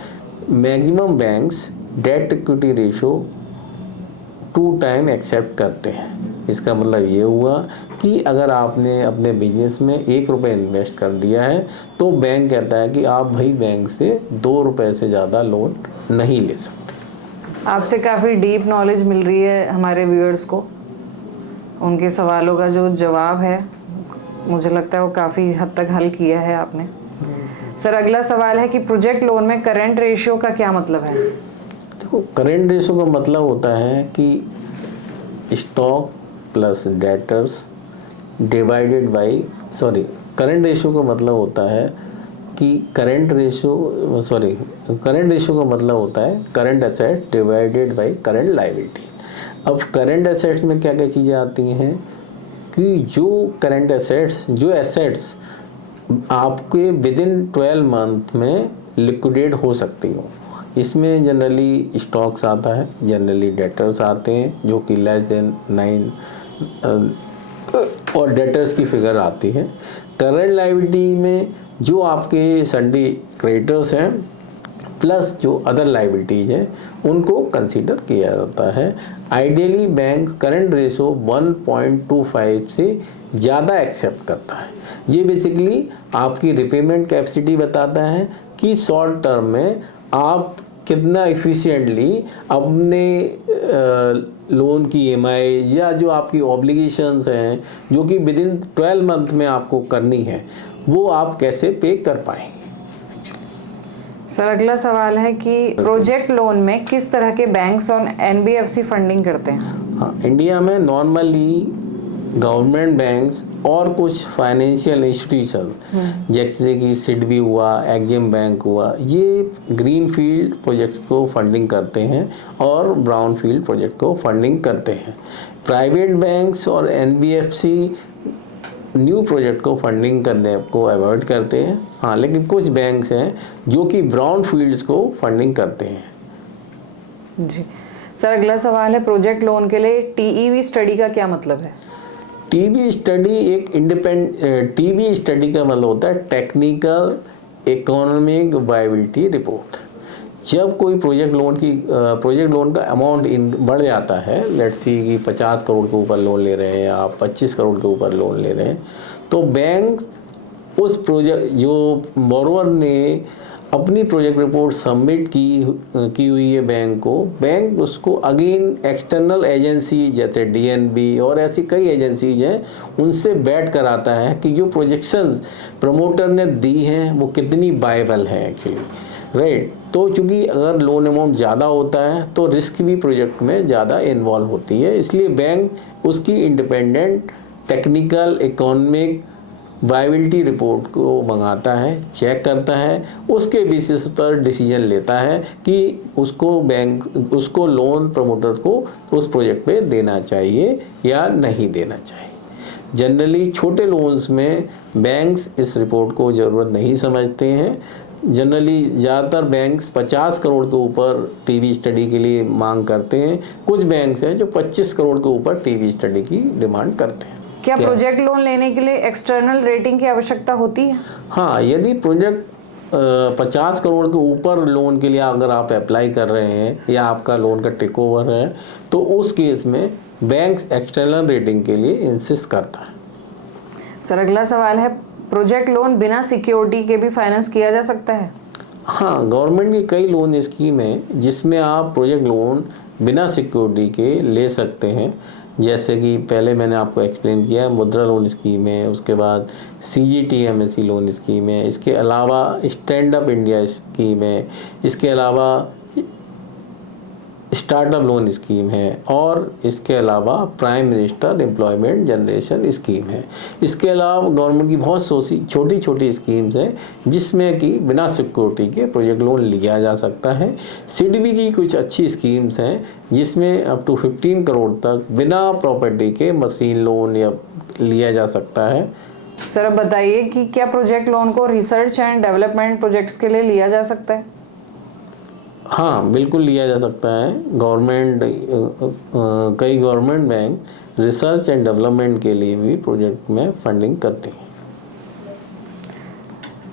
Maximum banks debt equity ratio 2 time accept करते हैं। इसका मतलब ये हुआ कि अगर आपने अपने बिजनेस में 1 रुपये इन्वेस्ट कर दिया है तो बैंक कहता है कि आप भाई बैंक से 2 रुपये से ज़्यादा लोन नहीं ले सकते। आपसे काफ़ी डीप नॉलेज मिल रही है हमारे व्यूअर्स को। उनके सवालों का जो जवाब है मुझे लगता है वो काफ़ी हद तक हल किया है आपने। सर अगला सवाल है कि प्रोजेक्ट लोन में करंट रेशियो का क्या मतलब है? देखो, करंट रेशियो का मतलब होता है कि stock plus debtors divided by current ratio का मतलब होता है कि करंट रेशियो का मतलब होता है current asset divided by current liability. अब करंट एसेट्स में क्या क्या चीज़ें आती हैं कि जो करंट एसेट्स, जो एसेट्स आपके विद इन 12 मंथ में लिक्विडेट हो सकती हो, इसमें जनरली स्टॉक्स आता है, जनरली डेटर्स आते हैं जो कि लेस देन 9 और डेटर्स की फिगर आती है। करंट लायबिलिटी में जो आपके सन्डी क्रेडिटर्स हैं प्लस जो अदर लायबिलिटीज हैं उनको कंसीडर किया जाता है। आइडियली बैंक करंट रेशो 1.25 से ज़्यादा एक्सेप्ट करता है। ये बेसिकली आपकी रिपेमेंट कैपेसिटी बताता है कि शॉर्ट टर्म में आप कितना एफिशिएंटली अपने लोन की EMI या जो आपकी ऑब्लिगेशंस हैं जो कि विद इन 12 मंथ में आपको करनी है वो आप कैसे पे कर पाएंगे। सर अगला सवाल है कि प्रोजेक्ट लोन में किस तरह के बैंक्स और NBFC फंडिंग करते हैं? हाँ, इंडिया में नॉर्मली गवर्नमेंट बैंक्स और कुछ फाइनेंशियल इंस्टीट्यूशन जैसे कि सिडबी हुआ, एक्सिम बैंक हुआ, ये ग्रीन फील्ड प्रोजेक्ट्स को फंडिंग करते हैं और ब्राउन फील्ड प्रोजेक्ट को फंडिंग करते हैं। प्राइवेट बैंक्स और NBFC न्यू प्रोजेक्ट को फंडिंग करने को अवॉइड करते हैं। हाँ, लेकिन कुछ बैंक्स हैं जो कि ब्राउन फील्ड्स को फंडिंग करते हैं। जी सर अगला सवाल है, प्रोजेक्ट लोन के लिए टीईवी स्टडी का क्या मतलब है? टीवी स्टडी एक टीवी स्टडी का मतलब होता है टेक्निकल इकोनॉमिक वायबिलिटी रिपोर्ट। जब कोई प्रोजेक्ट लोन का अमाउंट बढ़ जाता है, लेट्स सी कि 50 करोड़ के ऊपर लोन ले रहे हैं आप, 25 करोड़ के ऊपर लोन ले रहे हैं, तो बैंक उस प्रोजेक्ट जो बोरोवर ने अपनी प्रोजेक्ट रिपोर्ट सबमिट की हुई है बैंक उसको अगेन एक्सटर्नल एजेंसी जैसे डीएनबी और ऐसी कई एजेंसीज हैं, उनसे बैठ कर आता है कि जो प्रोजेक्शंस प्रमोटर ने दी हैं वो कितनी वायबल है एक्चुअली, राइट। तो चूंकि अगर लोन अमाउंट ज़्यादा होता है तो रिस्क भी प्रोजेक्ट में ज़्यादा इन्वॉल्व होती है, इसलिए बैंक उसकी independent technical economic viability report को मंगाता है, चेक करता है, उसके बेसिस पर डिसीजन लेता है कि उसको लोन प्रमोटर को उस प्रोजेक्ट पे देना चाहिए या नहीं देना चाहिए। जनरली छोटे लोन्स में बैंक्स इस रिपोर्ट को ज़रूरत नहीं समझते हैं। जनरली ज़्यादातर बैंक्स 50 करोड़ के ऊपर टीवी स्टडी के लिए मांग करते हैं। कुछ बैंक्स हैं जो 25 करोड़ के ऊपर टीवी स्टडी की डिमांड करते हैं। क्या प्रोजेक्ट लोन लेने के लिए एक्सटर्नल रेटिंग की आवश्यकता होती है? हाँ, यदि प्रोजेक्ट 50 करोड़ के ऊपर लोन के लिए अगर आप अप्लाई कर रहे हैं या आपका लोन का टेक ओवर है, तो उस केस में बैंक्स एक्सटर्नल रेटिंग के लिए इंसिस्ट करता है। सर अगला सवाल है, प्रोजेक्ट लोन बिना सिक्योरिटी के भी फाइनेंस किया जा सकता है? हाँ, गवर्नमेंट की कई लोन स्कीम है जिसमें आप प्रोजेक्ट लोन बिना सिक्योरिटी के ले सकते हैं। जैसे कि पहले मैंने आपको एक्सप्लेन किया, मुद्रा लोन स्कीम है, उसके बाद CGTMSE लोन स्कीम है, इसके अलावा स्टैंड अप इंडिया स्कीम है, इसके अलावा स्टार्टअप लोन स्कीम है और इसके अलावा prime minister employment generation scheme है। इसके अलावा गवर्नमेंट की बहुत छोटी छोटी स्कीम्स हैं जिसमें कि बिना सिक्योरिटी के प्रोजेक्ट लोन लिया जा सकता है। सिडबी की कुछ अच्छी स्कीम्स हैं जिसमें अप टू 15 करोड़ तक बिना प्रॉपर्टी के मशीन लोन या लिया जा सकता है। सर अब बताइए कि क्या प्रोजेक्ट लोन को रिसर्च एंड डेवलपमेंट प्रोजेक्ट्स के लिए लिया जा सकता है? हाँ, बिल्कुल लिया जा सकता है। कई government bank research and development के लिए भी प्रोजेक्ट में फंडिंग करती हैं।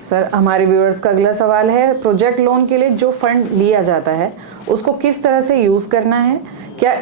सर हमारे व्यूअर्स का अगला सवाल है, प्रोजेक्ट लोन के लिए जो फंड लिया जाता है उसको किस तरह से यूज़ करना है? क्या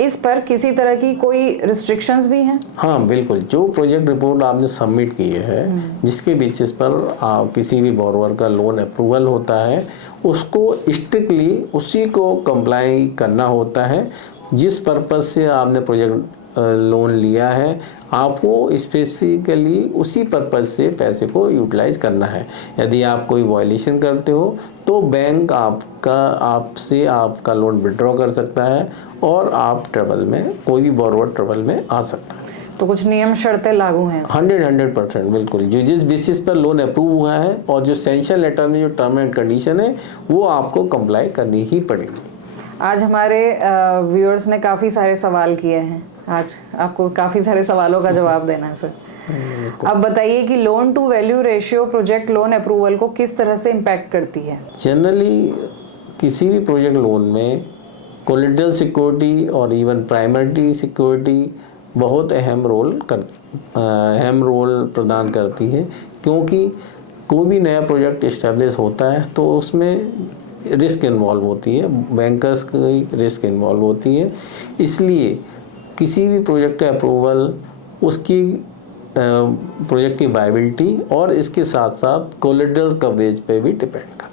इस पर किसी तरह की कोई रिस्ट्रिक्शंस भी हैं? हाँ बिल्कुल, जो प्रोजेक्ट रिपोर्ट आपने सबमिट की है जिसके बेसिस पर किसी भी बोरोवर का लोन अप्रूवल होता है, उसको स्ट्रिक्टली उसी को कंप्लाई करना होता है। जिस पर्पज़ से आपने प्रोजेक्ट लोन लिया है, आपको स्पेसिफिकली उसी पर्पज़ से पैसे को यूटिलाइज करना है। यदि आप कोई वायलेशन करते हो तो बैंक आपसे आपका लोन विड्रॉ कर सकता है और आप ट्रबल में, कोई भी बोरोवर ट्रबल में आ सकता है। तो कुछ नियम शर्तें लागू हैं? 100% बिल्कुल। जो जिस बेसिस पर लोन अप्रूव हुआ है और जो सैंक्शन लेटर में जो टर्म एंड कंडीशन है वो आपको कंप्लाई करनी ही पड़ेगी। आज हमारे व्यूअर्स ने काफ़ी सारे सवाल किए हैं, आज आपको काफ़ी सारे सवालों का जवाब देना है सर। अब बताइए कि loan to value ratio project loan approval को किस तरह से इम्पैक्ट करती है? जनरली किसी भी प्रोजेक्ट लोन में कोलेटरल सिक्योरिटी और इवन प्राइमरी सिक्योरिटी बहुत अहम रोल प्रदान करती है, क्योंकि कोई भी नया प्रोजेक्ट इस्टेब्लिश होता है तो उसमें रिस्क इन्वॉल्व होती है, बैंकर्स की रिस्क इन्वॉल्व होती है। इसलिए किसी भी प्रोजेक्ट का अप्रूवल उसकी प्रोजेक्ट की वायबिलिटी और इसके साथ साथ कोलेटरल कवरेज पे भी डिपेंड करता है।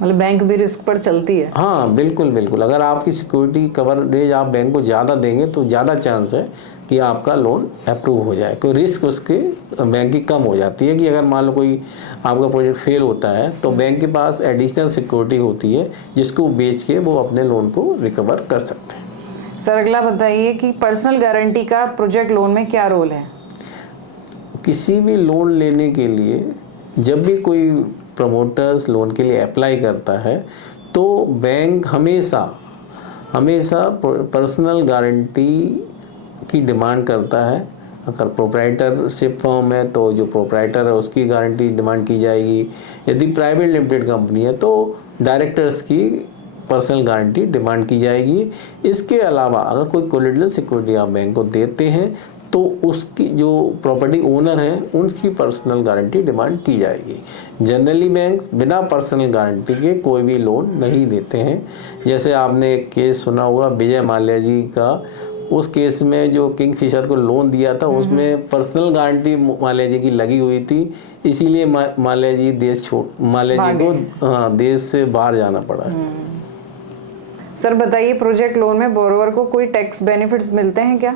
मतलब बैंक भी रिस्क पर चलती है? हाँ बिल्कुल। अगर आपकी सिक्योरिटी कवरेज आप बैंक को ज़्यादा देंगे तो ज़्यादा चांस है कि आपका लोन अप्रूव हो जाए। कोई रिस्क उसके बैंक की कम हो जाती है कि अगर मान लो कोई आपका प्रोजेक्ट फेल होता है तो बैंक के पास एडिशनल सिक्योरिटी होती है जिसको बेच के वो अपने लोन को रिकवर कर सकते हैं। सर अगला बताइए कि पर्सनल गारंटी का प्रोजेक्ट लोन में क्या रोल है? किसी भी लोन लेने के लिए जब भी कोई प्रमोटर्स लोन के लिए अप्लाई करता है तो बैंक हमेशा पर्सनल गारंटी की डिमांड करता है। अगर प्रोप्राइटरशिप फर्म है तो जो प्रोप्राइटर है उसकी गारंटी डिमांड की जाएगी। यदि प्राइवेट लिमिटेड कंपनी है तो डायरेक्टर्स की पर्सनल गारंटी डिमांड की जाएगी। इसके अलावा अगर कोई कोलेटरल सिक्योरिटी आप बैंक को देते हैं तो उसकी जो प्रॉपर्टी ओनर है उनकी पर्सनल गारंटी डिमांड की जाएगी। जनरली बैंक बिना पर्सनल गारंटी के कोई भी लोन नहीं देते हैं। जैसे आपने एक केस सुना होगा विजय माल्या जी का, उस केस में जो किंगफिशर को लोन दिया था उसमें पर्सनल गारंटी माल्या जी की लगी हुई थी, इसीलिए माल्या जी को देश से बाहर जाना पड़ा। सर बताइए, प्रोजेक्ट लोन में बोरोवर को कोई टैक्स बेनिफिट्स मिलते हैं क्या?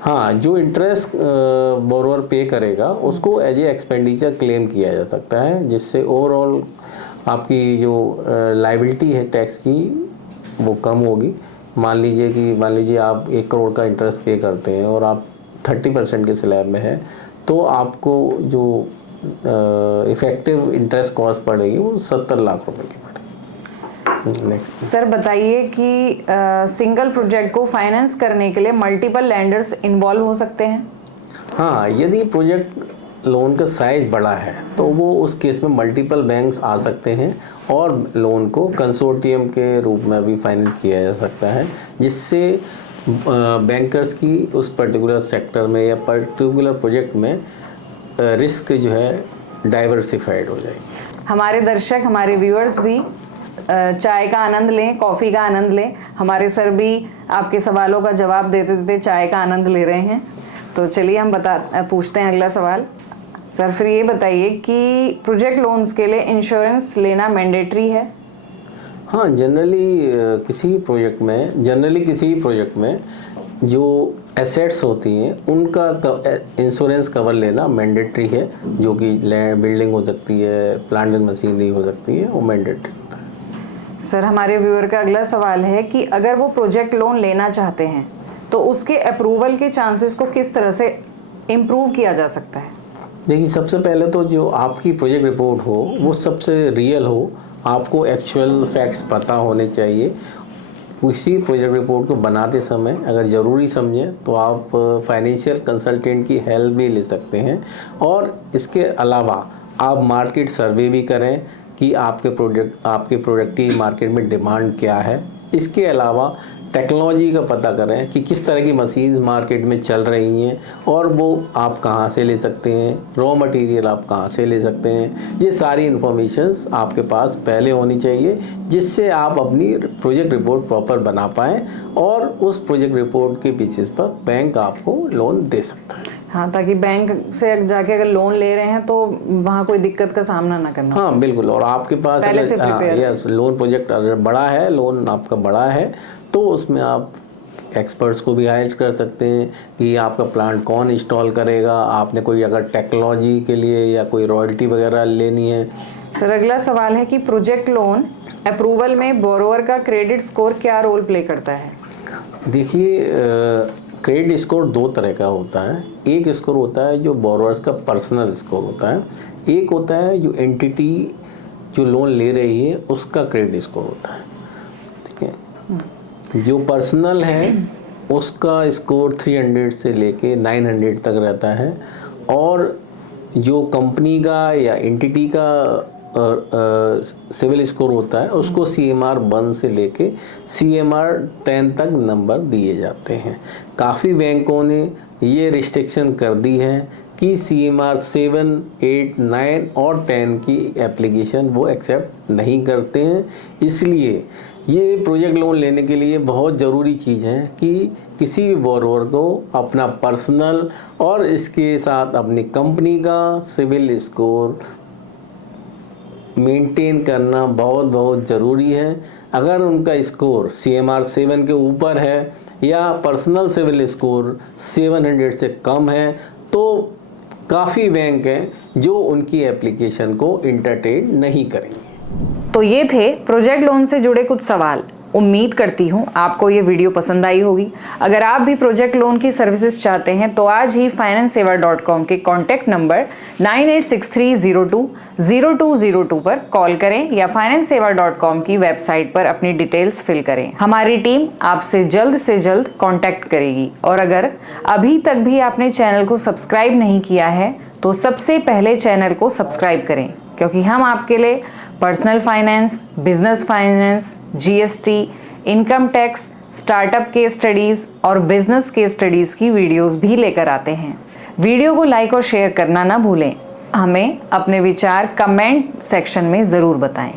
हाँ, जो इंटरेस्ट बोरोवर पे करेगा उसको एज ए एक्सपेंडिचर क्लेम किया जा सकता है, जिससे ओवरऑल आपकी जो लायबिलिटी है टैक्स की वो कम होगी। मान लीजिए आप 1 करोड़ का इंटरेस्ट पे करते हैं और आप 30% के स्लैब में है, तो आपको जो इफेक्टिव इंटरेस्ट कॉस्ट पड़ेगी वो 70 लाख रुपए की पड़ेगी। सर बताइए कि सिंगल प्रोजेक्ट को फाइनेंस करने के लिए मल्टीपल लैंडर्स इन्वॉल्व हो सकते हैं? हाँ, यदि प्रोजेक्ट लोन का साइज बड़ा है तो वो उस केस में मल्टीपल बैंक्स आ सकते हैं और लोन को कंसोर्टियम के रूप में भी फाइनेंस किया जा सकता है, जिससे बैंकर्स की उस पर्टिकुलर सेक्टर में या पर्टिकुलर प्रोजेक्ट में रिस्क जो है डाइवर्सिफाइड हो जाएगी। हमारे दर्शक, हमारे व्यूअर्स भी चाय का आनंद लें, कॉफ़ी का आनंद लें। हमारे सर भी आपके सवालों का जवाब देते देते चाय का आनंद ले रहे हैं। तो चलिए हम पूछते हैं अगला सवाल। सर फिर ये बताइए कि प्रोजेक्ट लोन्स के लिए इंश्योरेंस लेना मैंडेटरी है? हाँ, जनरली किसी भी प्रोजेक्ट में जो एसेट्स होती हैं उनका इंश्योरेंस कवर लेना मैंडेटरी है, जो कि बिल्डिंग हो सकती है, प्लांट एंड मशीनरी हो सकती है, वो मैंडेटरी होता है। सर हमारे व्यूअर का अगला सवाल है कि अगर वो प्रोजेक्ट लोन लेना चाहते हैं तो उसके अप्रूवल के चांसेस को किस तरह से इम्प्रूव किया जा सकता है? देखिए, सबसे पहले तो जो आपकी प्रोजेक्ट रिपोर्ट हो वो सबसे रियल हो, आपको एक्चुअल फैक्ट्स पता होने चाहिए। किसी प्रोजेक्ट रिपोर्ट को बनाते समय अगर ज़रूरी समझें तो आप फाइनेंशियल कंसल्टेंट की हेल्प भी ले सकते हैं, और इसके अलावा आप मार्केट सर्वे भी करें कि आपके प्रोडक्ट की मार्केट में डिमांड क्या है। इसके अलावा टेक्नोलॉजी का पता करें कि किस तरह की मशीन्स मार्केट में चल रही हैं और वो आप कहाँ से ले सकते हैं, रॉ मटेरियल आप कहाँ से ले सकते हैं। ये सारी इन्फॉर्मेशंस आपके पास पहले होनी चाहिए, जिससे आप अपनी प्रोजेक्ट रिपोर्ट प्रॉपर बना पाएँ और उस प्रोजेक्ट रिपोर्ट के बेसिस पर बैंक आपको लोन दे सकता है। हाँ, ताकि बैंक से जाके अगर लोन ले रहे हैं तो वहाँ कोई दिक्कत का सामना ना करना। हाँ बिल्कुल, और आपके पास पहले से यस लोन प्रोजेक्ट अगर बड़ा है, लोन आपका बड़ा है, तो उसमें आप एक्सपर्ट्स को भी हायर कर सकते हैं कि आपका प्लांट कौन इंस्टॉल करेगा, आपने कोई अगर टेक्नोलॉजी के लिए या कोई रॉयल्टी वगैरह लेनी है। सर अगला सवाल है कि प्रोजेक्ट लोन अप्रूवल में बोरोवर का क्रेडिट स्कोर क्या रोल प्ले करता है? देखिए, क्रेडिट स्कोर 2 तरह का होता है। एक स्कोर होता है जो बोरोवर्स का पर्सनल स्कोर होता है, एक होता है जो एंटिटी जो लोन ले रही है उसका क्रेडिट स्कोर होता है। ठीक है, जो पर्सनल है उसका स्कोर 300 से लेके 900 तक रहता है, और जो कंपनी का या एंटिटी का सिविल स्कोर होता है उसको CMR 1 से लेके CMR 10 तक नंबर दिए जाते हैं। काफ़ी बैंकों ने ये रिस्ट्रिक्शन कर दी है कि CMR 7, 8, 9 और 10 की एप्लीकेशन वो एक्सेप्ट नहीं करते हैं। इसलिए ये प्रोजेक्ट लोन लेने के लिए बहुत ज़रूरी चीज़ है कि किसी भी बोरोवर को अपना पर्सनल और इसके साथ अपनी कंपनी का सिविल स्कोर मेंटेन करना बहुत बहुत ज़रूरी है। अगर उनका स्कोर CMR 7 के ऊपर है या पर्सनल सिविल स्कोर 700 से कम है तो काफ़ी बैंक हैं जो उनकी एप्लीकेशन को इंटरटेन नहीं करेंगे। तो ये थे प्रोजेक्ट लोन से जुड़े कुछ सवाल। उम्मीद करती हूँ आपको ये वीडियो पसंद आई होगी। अगर आप भी प्रोजेक्ट लोन की सर्विसेज चाहते हैं तो आज ही financesewa.com के कॉन्टैक्ट नंबर 9863020202 पर कॉल करें या financesewa.com की वेबसाइट पर अपनी डिटेल्स फिल करें। हमारी टीम आपसे जल्द से जल्द कॉन्टैक्ट करेगी। और अगर अभी तक भी आपने चैनल को सब्सक्राइब नहीं किया है तो सबसे पहले चैनल को सब्सक्राइब करें, क्योंकि हम आपके लिए personal finance, business finance, GST, income tax, startup case studies और बिजनेस केस स्टडीज की वीडियोस भी लेकर आते हैं। वीडियो को लाइक और शेयर करना ना भूलें। हमें अपने विचार कमेंट सेक्शन में ज़रूर बताएं।